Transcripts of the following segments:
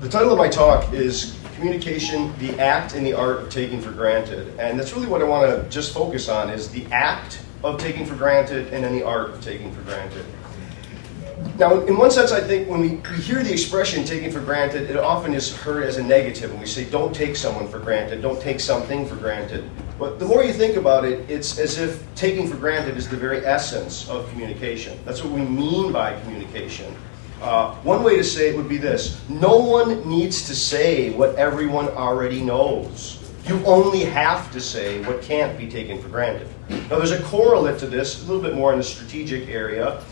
The title of my talk is Communication, the Act and the Art of Taking for Granted. And that's really what I want to just focus on, is the act of taking for granted and then the art of taking for granted. Now, in one sense, I think when we hear the expression taking for granted, it often is heard as a negative. When we say don't take someone for granted, don't take something for granted. But the more you think about it, it's as if taking for granted is the very essence of communication. That's what we mean by communication. One way to say it would be this: no one needs to say what everyone already knows. You only have to say what can't be taken for granted. Now, there's a correlate to this, a little bit more in the strategic area,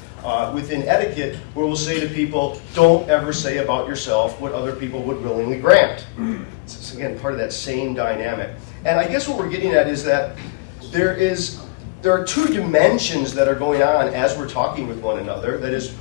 within etiquette, where we'll say to people, don't ever say about yourself what other people would willingly grant. It's, again, part of that same dynamic. And I guess what we're getting at is that there are two dimensions that are going on as we're talking with one another. That is,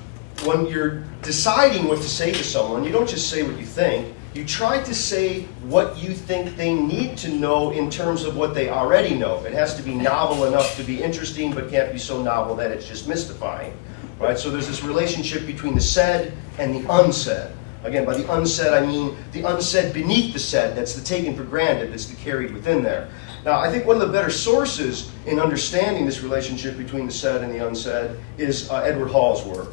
when you're deciding what to say to someone, you don't just say what you think. You try to say what you think they need to know in terms of what they already know. It has to be novel enough to be interesting, but can't be so novel that it's just mystifying. Right? So there's this relationship between the said and the unsaid. Again, by the unsaid, I mean the unsaid beneath the said. That's the taken for granted, that's the carried within there. Now, I think one of the better sources in understanding this relationship between the said and the unsaid is Edward Hall's work.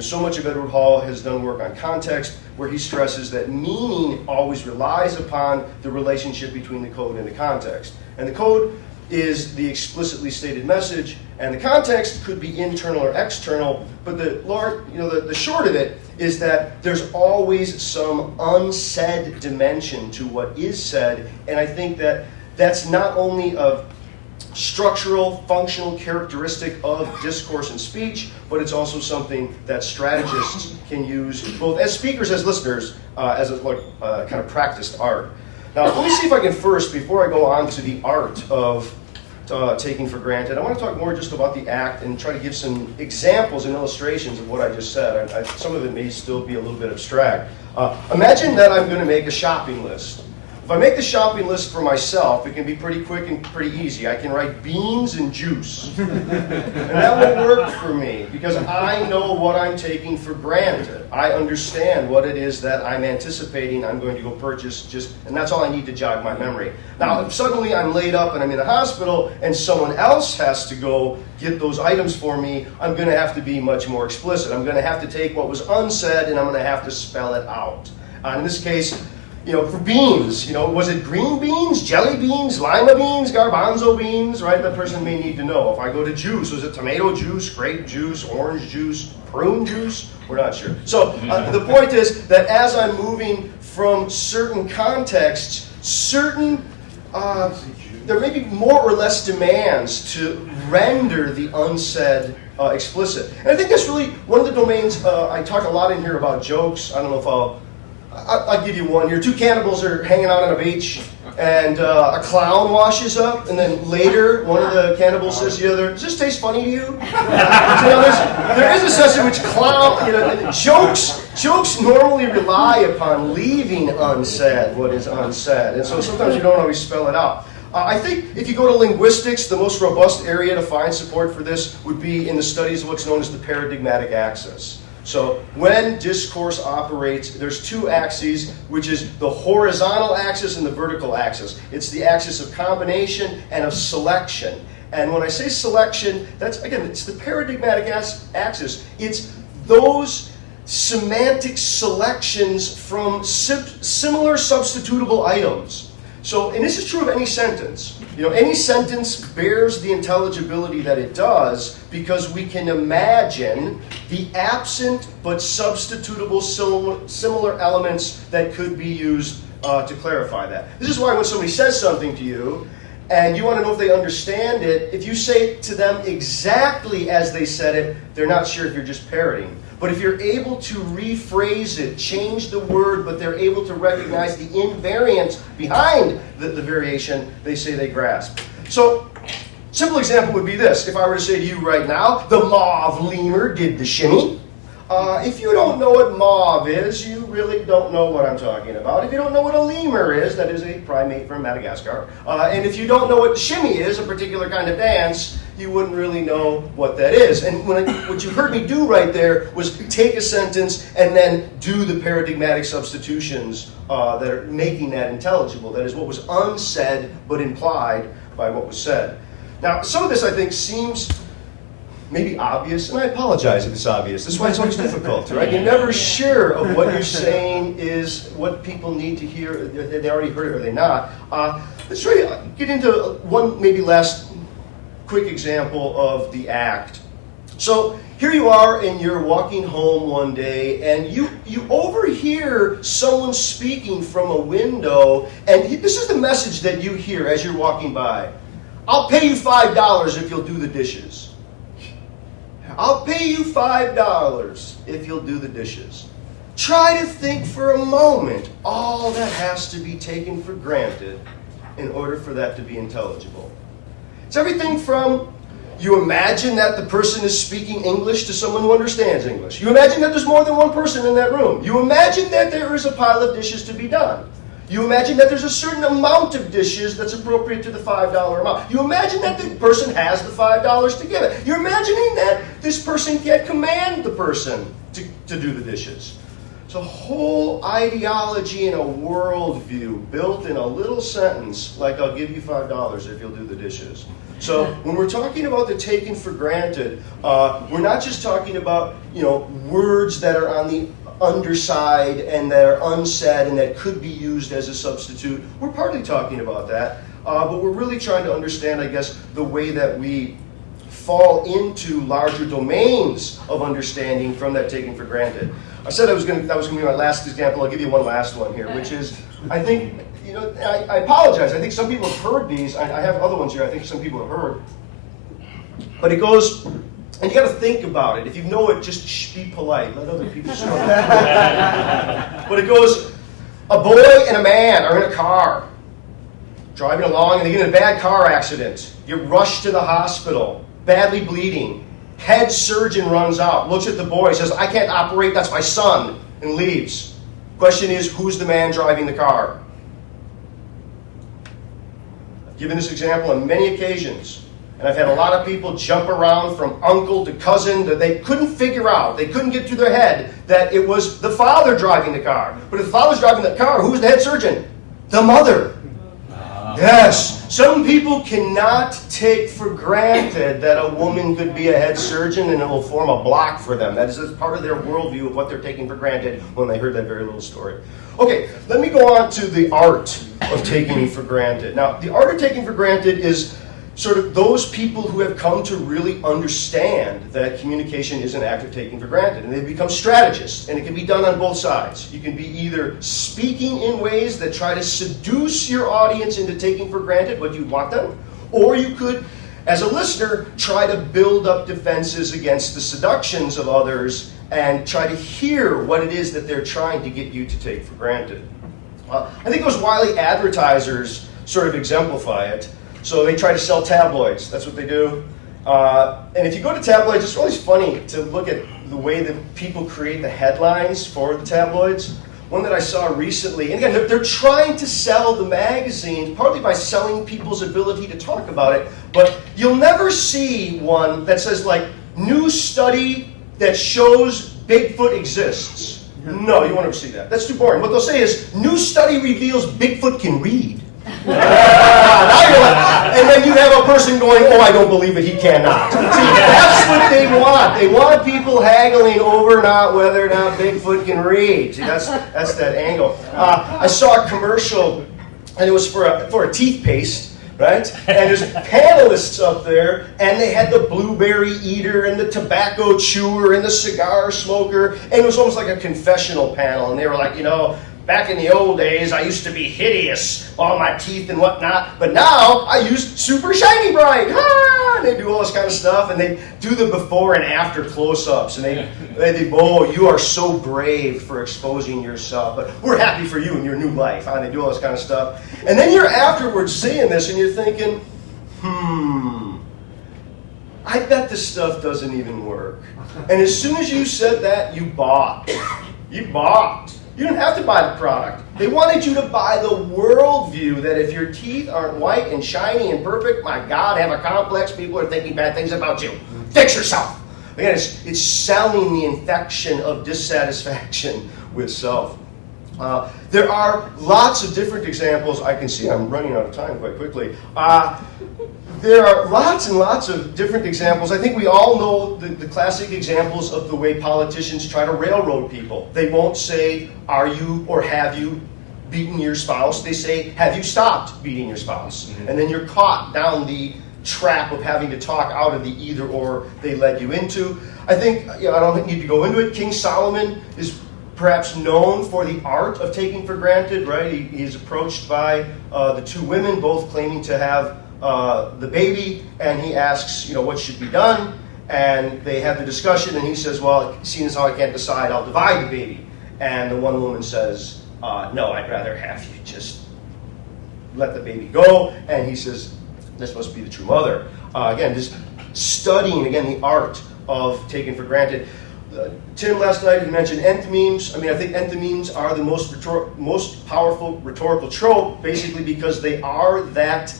So much of Edward Hall has done work on context, where he stresses that meaning always relies upon the relationship between the code and the context. And the code is the explicitly stated message, and the context could be internal or external, but the short of it is that there's always some unsaid dimension to what is said, and I think that that's not only a structural, functional characteristic of discourse and speech, but it's also something that strategists can use, both as speakers, as listeners, as a kind of practiced art. Now, let me see if I can first, before I go on to the art of taking for granted, I want to talk more just about the act and try to give some examples and illustrations of what I just said. Some of it may still be a little bit abstract. Imagine that I'm going to make a shopping list. If I make the shopping list for myself, it can be pretty quick and pretty easy. I can write beans and juice. And that will work for me because I know what I'm taking for granted. I understand what it is that I'm anticipating I'm going to go purchase, and that's all I need to jog my memory. Now, if suddenly I'm laid up and I'm in a hospital and someone else has to go get those items for me, I'm going to have to be much more explicit. I'm going to have to take what was unsaid and I'm going to have to spell it out. In this case, for beans, was it green beans, jelly beans, lima beans, garbanzo beans, right? That person may need to know. If I go to juice, was it tomato juice, grape juice, orange juice, prune juice? We're not sure. So the point is that as I'm moving from certain contexts, there may be more or less demands to render the unsaid explicit. And I think that's really one of the domains. I talk a lot in here about jokes. I don't know if I'll give you one here. Two cannibals are hanging out on a beach, and a clown washes up, and then later one of the cannibals says to the other, "Does this taste funny to you?" There is a sense in which jokes normally rely upon leaving unsaid what is unsaid, and so sometimes you don't always spell it out. I think if you go to linguistics, the most robust area to find support for this would be in the studies of what's known as the paradigmatic axis. So when discourse operates, there's two axes, which is the horizontal axis and the vertical axis. It's the axis of combination and of selection. And when I say selection, it's the paradigmatic axis. It's those semantic selections from similar substitutable items. So, and this is true of any sentence. Any sentence bears the intelligibility that it does because we can imagine the absent but substitutable similar elements that could be used to clarify that. This is why when somebody says something to you and you want to know if they understand it, if you say it to them exactly as they said it, they're not sure if you're just parroting. But if you're able to rephrase it, change the word, but they're able to recognize the invariant behind the variation, they say they grasp. So, simple example would be this. If I were to say to you right now, the mauve lemur did the shimmy. If you don't know what mauve is, you really don't know what I'm talking about. If you don't know what a lemur is, that is a primate from Madagascar. And if you don't know what shimmy is, a particular kind of dance, you wouldn't really know what that is. And what you heard me do right there was take a sentence and then do the paradigmatic substitutions that are making that intelligible. That is what was unsaid but implied by what was said. Now, some of this I think seems maybe obvious, and I apologize if it's obvious. That's why it's always difficult, right? You're never sure of what you're saying is what people need to hear. They already heard it or they not. Let's try to get into one maybe last quick example of the act. So here you are and you're walking home one day and you overhear someone speaking from a window, and this is the message that you hear as you're walking by. I'll pay you $5 if you'll do the dishes. I'll pay you $5 if you'll do the dishes. Try to think for a moment all that has to be taken for granted in order for that to be intelligible. It's everything from you imagine that the person is speaking English to someone who understands English. You imagine that there's more than one person in that room. You imagine that there is a pile of dishes to be done. You imagine that there's a certain amount of dishes that's appropriate to the $5 amount. You imagine that the person has the $5 to give it. You're imagining that this person can't command the person to do the dishes. It's a whole ideology and a worldview built in a little sentence like, I'll give you $5 if you'll do the dishes. So when we're talking about the taken for granted, we're not just talking about words that are on the underside and that are unsaid and that could be used as a substitute. We're partly talking about that, but we're really trying to understand, I guess, the way that we fall into larger domains of understanding from that taken for granted. I said that was going to be my last example. I'll give you one last one here, which is, I think, I apologize. I think some people have heard these. I have other ones here I think some people have heard. But it goes, and you got to think about it. If you know it, just be polite. Let other people struggle. But it goes, a boy and a man are in a car, driving along, and they get in a bad car accident. You're rushed to the hospital, badly bleeding. Head surgeon runs out, looks at the boy, says, I can't operate, that's my son, and leaves. Question is, who's the man driving the car? I've given this example on many occasions. And I've had a lot of people jump around from uncle to cousin that they couldn't figure out. They couldn't get through their head that it was the father driving the car. But if the father's driving the car, who's the head surgeon? The mother. Yes. Some people cannot take for granted that a woman could be a head surgeon and it will form a block for them. That is part of their worldview of what they're taking for granted when they heard that very little story. Okay, let me go on to the art of taking for granted. Now, the art of taking for granted is sort of those people who have come to really understand that communication is an act of taking for granted. And they become strategists, and it can be done on both sides. You can be either speaking in ways that try to seduce your audience into taking for granted what you want them, or you could, as a listener, try to build up defenses against the seductions of others and try to hear what it is that they're trying to get you to take for granted. I think those wily advertisers sort of exemplify it. So they try to sell tabloids. That's what they do. And if you go to tabloids, it's always funny to look at the way that people create the headlines for the tabloids. One that I saw recently, and again, they're trying to sell the magazine, partly by selling people's ability to talk about it, but you'll never see one that says, like, new study that shows Bigfoot exists. No, you won't ever see that. That's too boring. What they'll say is, new study reveals Bigfoot can read. And then you have a person going, oh, I don't believe it, he cannot. See, that's what they want. They want people haggling over not whether or not Bigfoot can read. See, that's that angle. I saw a commercial, and it was for a teeth paste, right? And there's panelists up there, and they had the blueberry eater, and the tobacco chewer, and the cigar smoker, and it was almost like a confessional panel, and they were like, back in the old days, I used to be hideous, all my teeth and whatnot, but now I use super shiny bright. And they do all this kind of stuff, and they do the before and after close-ups, and they oh, you are so brave for exposing yourself, but we're happy for you in your new life. And they do all this kind of stuff. And then you're afterwards seeing this, and you're thinking, I bet this stuff doesn't even work. And as soon as you said that, you bought. You bought. You didn't have to buy the product. They wanted you to buy the worldview that if your teeth aren't white and shiny and perfect, my God, have a complex, people are thinking bad things about you. Fix yourself. Again, it's selling the infection of dissatisfaction with self. There are lots of different examples. I can see I'm running out of time quite quickly. There are lots and lots of different examples. I think we all know the classic examples of the way politicians try to railroad people. They won't say, are you or have you beaten your spouse? They say, have you stopped beating your spouse? Mm-hmm. And then you're caught down the trap of having to talk out of the either or they led you into. I think, I don't think you need to go into it. King Solomon is perhaps known for the art of taking for granted, right? He's approached by the two women, both claiming to have the baby, and he asks, what should be done? And they have the discussion, and he says, well, seeing as how I can't decide, I'll divide the baby. And the one woman says, no, I'd rather have you just let the baby go. And he says, this must be the true mother. Again, just studying, the art of taking for granted. Tim, last night, you mentioned enthymemes. I think enthymemes are the most powerful rhetorical trope, basically because they are that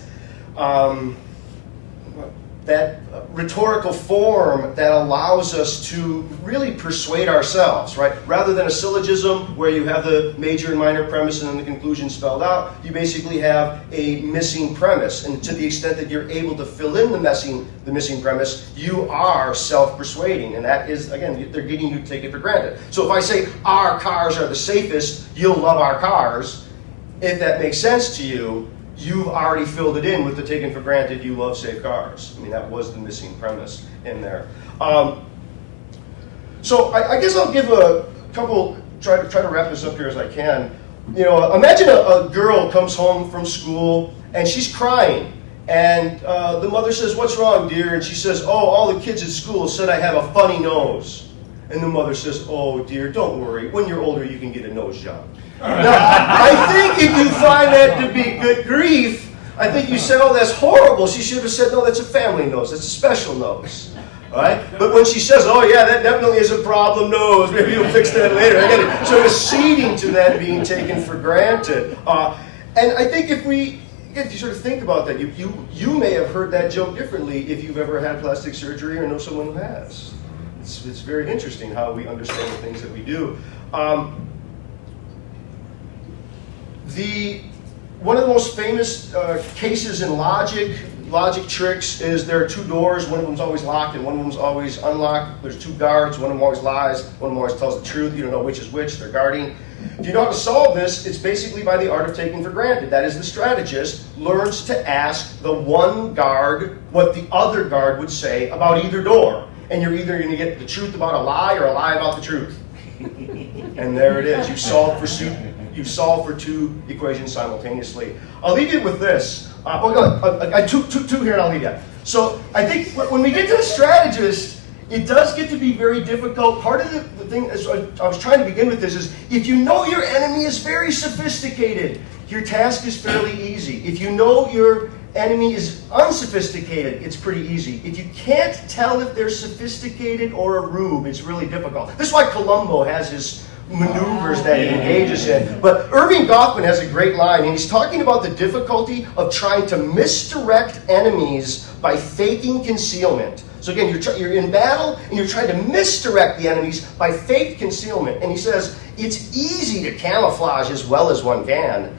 rhetorical form that allows us to really persuade ourselves, right? Rather than a syllogism where you have the major and minor premise and then the conclusion spelled out, you basically have a missing premise. And to the extent that you're able to fill in the missing premise, you are self-persuading. And that is, again, they're getting you to take it for granted. So if I say our cars are the safest, you'll love our cars, if that makes sense to you, you've already filled it in with the taken for granted you love safe cars. That was the missing premise in there. So I guess I'll give a couple, try to wrap this up here as I can. Imagine a girl comes home from school and she's crying. And the mother says, what's wrong, dear? And she says, oh, all the kids at school said I have a funny nose. And the mother says, oh, dear, don't worry. When you're older, you can get a nose job. Now, I think if you find that to be good grief, I think you said, oh, that's horrible. She should have said, no, that's a family nose. That's a special nose. Right? But when she says, oh, yeah, that definitely is a problem nose. Maybe you'll fix that later. Again, sort of ceding to that being taken for granted. And I think if you sort of think about that, you may have heard that joke differently if you've ever had plastic surgery or know someone who has. It's very interesting how we understand the things that we do. One of the most famous cases in logic tricks is there are two doors. One of them's always locked and one of them's always unlocked. There's two guards. One of them always lies. One of them always tells the truth. You don't know which is which. They're guarding. If you know how to solve this, it's basically by the art of taking for granted. That is, the strategist learns to ask the one guard what the other guard would say about either door. And you're either going to get the truth about a lie or a lie about the truth. And there it is. You've solved for two equations simultaneously. I'll leave you with this. I two here and I'll leave you. So I think when we get to the strategist, it does get to be very difficult. Part of the thing, as I was trying to begin with this, is if you know your enemy is very sophisticated, your task is fairly easy. If you know your enemy is unsophisticated, it's pretty easy. If you can't tell if they're sophisticated or a rube, it's really difficult. This is why Columbo has his maneuvers that he engages in. But Irving Goffman has a great line, and he's talking about the difficulty of trying to misdirect enemies by faking concealment. So again, you're in battle, and you're trying to misdirect the enemies by faked concealment. And he says, it's easy to camouflage as well as one can,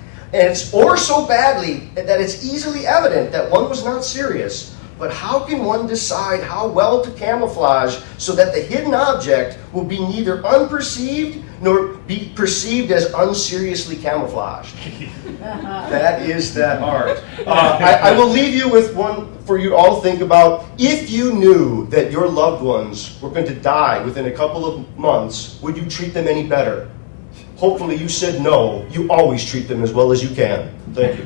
or so badly that it's easily evident that one was not serious. But how can one decide how well to camouflage so that the hidden object will be neither unperceived nor be perceived as unseriously camouflaged? That is that art. I will leave you with one for you all to think about. If you knew that your loved ones were going to die within a couple of months, would you treat them any better? Hopefully you said no. You always treat them as well as you can. Thank you.